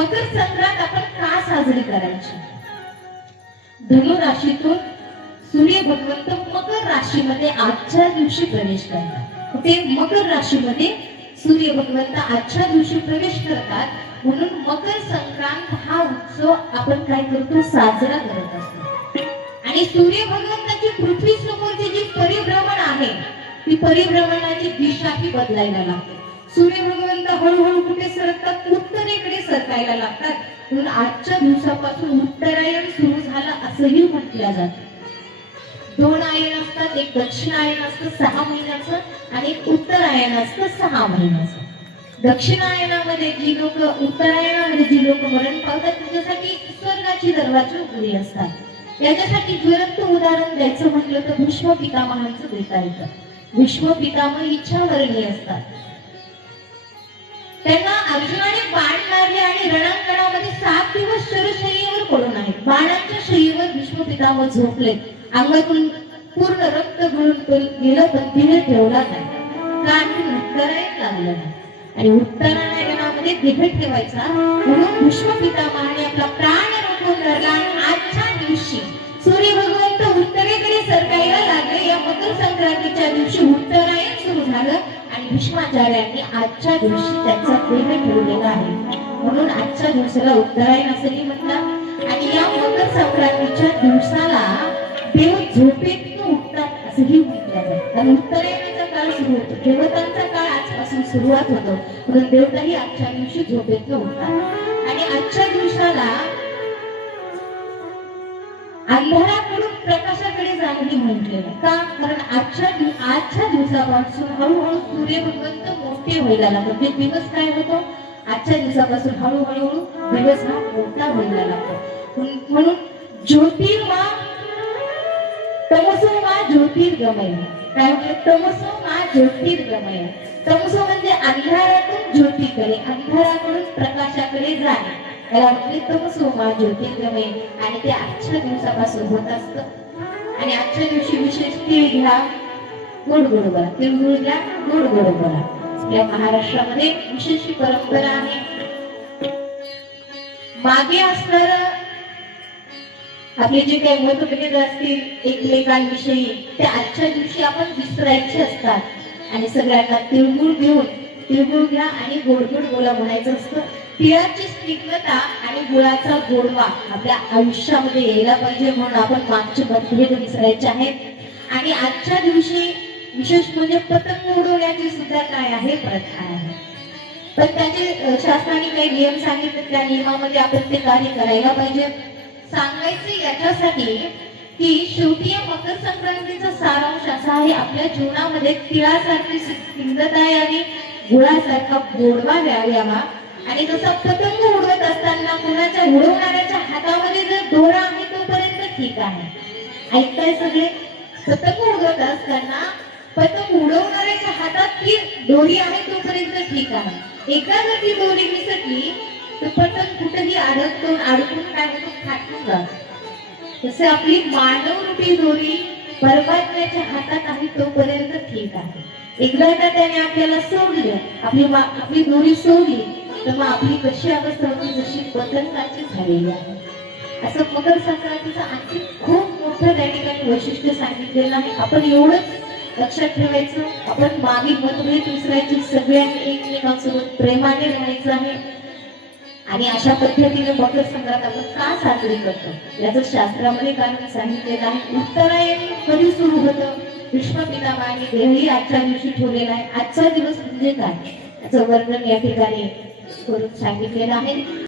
मकर संक्रांत आपण का साजरी करायची? धनु राशीतून सूर्य भगवंत मकर राशीमध्ये आजच्या दिवशी प्रवेश करतात. कुठे मकर राशीमध्ये सूर्य भगवंत आजच्या दिवशी प्रवेश करतात. म्हणून मकर संक्रांत हा उत्सव आपण काय करतो? साजरा करत असतो. आणि सूर्य भगवंताची पृथ्वी समोरची जी परिभ्रमण आहे ती परिभ्रमणाची दिशा ही बदलायला लागते. सूर्य भगवंत हळूहळू कुठे सरकतात? उत्तरेकडे सरकायला लागतात. म्हणून आजच्या दिवसापासून उत्तरायण सुरू झालं असंही म्हटलं जातं. दोन आयन असतात एक दक्षिणायन असतं सहा महिन्याचं आणि एक उत्तरायण असतं सहा महिन्याचं. दक्षिणायनामध्ये जी लोक उत्तरायणामध्ये जी लोक मरण पावतात त्याच्यासाठी स्वर्गाची दरवाजे उघडी असतात. याच्यासाठी ज्वलंत उदाहरण द्यायचं म्हटलं तर भीष्म पितामहांचं देता येतं. भीष्म पितामह इच्छावरणी असतात. त्यांना अर्जुनाने बाण मारले आणि रणांगणामध्ये सात दिवस शरशय्येवर पडून आहे बाणांच्या शय्येवर भीष्म पितामह झोपले. अंगातून पूर्ण रक्त गळून गेलं पण तिने ठेवला नाही. कारण करायला लागलं नाही. आणि उत्तरायणामध्ये देह ठेवायचा. म्हणून भीष्म पितामहाने आपला प्राण रोखून धरला. आणि आजच्या दिवशी सूर्य भगवंत उत्तरेकडे सरकायला लागले. या मकर संक्रांतीच्या दिवशी भीष्माचार्यांनी आजच्या दिवशी त्यांचा प्रेम ठेवलेला आहे. म्हणून आजच्या दिवसाला उत्तरायण असंही म्हणतात आणि या मकर संक्रांतीच्या दिवसाला देव झोपेत उठतात असंही म्हटलं जातं. आणि उत्तरायणाचा काळ सुरू होतो. देवतांचा काळ आजपासून सुरुवात होतो. म्हणून देवताही आजच्या दिवशी झोपेत उठतात. आणि आजच्या दिवसाला अंधाराकडून प्रकाशाकडे जाणे म्हटलेलं का? कारण आजच्या दिव- आजच्या दिवसापासून हळूहळू सूर्य भगवंत मोठे व्हायला लागतो ते दिवस काय होतो? आजच्या दिवसापासून हळूहळू दिवस हा मोठा व्हायला लागतो म्हणून- म्हणून ज्योतिर्मा तमसो मा ज्योतिर्गमय. काय म्हणजे तमसो मा ज्योतिर्गमय. तमसो म्हणजे अंधारातून ज्योतीकडे अंधाराकडून प्रकाशाकडे जाणे. याला म्हणजे तमसो मा ज्योतिर्गमय. आणि ते आजच्या दिवसापासून होत असतं. आणि आजच्या दिवशी विशेष तीळ घ्या. गोड गोड बोला तिळगुळ घ्या गोड गोड बोला आपल्या महाराष्ट्रामध्ये विशेष परंपरा आहे. मागे असणार आपले जे काही मतभेद असतील एकमेकांविषयी ते आजच्या दिवशी आपण विसरायचे असतात. आणि सगळ्यांना तिळगुळ घेऊन तिळगुळ घ्या आणि गोड गोड बोला म्हणायचं असतं. तिळाची स्निग्धता आणि गुळाचा गोडवा आपल्या आयुष्यामध्ये यायला पाहिजे म्हणून आपण मागचे मतभेद विसरायचे आहेत. आणि आजच्या दिवशी विशेष म्हणजे पतंग उडवण्याची सुद्धा काय आहे? प्रथा आहे. पण त्याचे शासनाने काही नियम सांगितले त्या नियमामध्ये आपण ते कार्य करायला पाहिजे. सांगायचे याच्यासाठी की शेवटी या मकर संक्रांतीचा सारांश असा आहे आपल्या जीवनामध्ये तिळासारखी सिंधत आहे आणि गुळासारखा गोडवा यावा आणि जसा पतंग उडवत असताना कुणाच्या उडवणाऱ्याच्या हातामध्ये जर दोरा आहे तोपर्यंत ठीक आहे. ऐकताय सगळे? पतंग उडवत असताना पतंग उडवणाऱ्याच्या हातात ती दोरी आहे तोपर्यंत ठीक आहे. एकदा जर ती दोरी विसरली तर पतंग कुठेही अडकतो अडकून काय होतो? फाटून जातो. तसे आपली मानव रूपी दोरी परमात्म्याच्या हातात आहे तोपर्यंत ठीक आहे. एकदा का त्याने आपल्याला सोडलं आपली मा- आपली दोरी सोडली तर मग आपली कशी अवस्था होती? जशी पतंगाची झालेली आहे. असं मकर संक्रांतीचं आणखी खूप मोठं त्या ठिकाणी वैशिष्ट्य सांगितलेलं आहे. आपण एवढंच लक्षात ठेवायचं. आपण मागे मतभेद विसरायची सगळ्यांनी एकमेकांसोबत प्रेमाने राहायचं आहे. आणि अशा पद्धतीने मकर संक्रांत आपण का साजरी करतो? याचं शास्त्रामध्ये कारण सांगितलेलं आहे. उत्तरायण कधी सुरू होतं? भीष्म पितामहाने देहही आजच्या दिवशी ठेवलेला आहे. आजचा दिवस म्हणजे काय? याचं वर्णन या ठिकाणी करून सांगितलेलं आहे.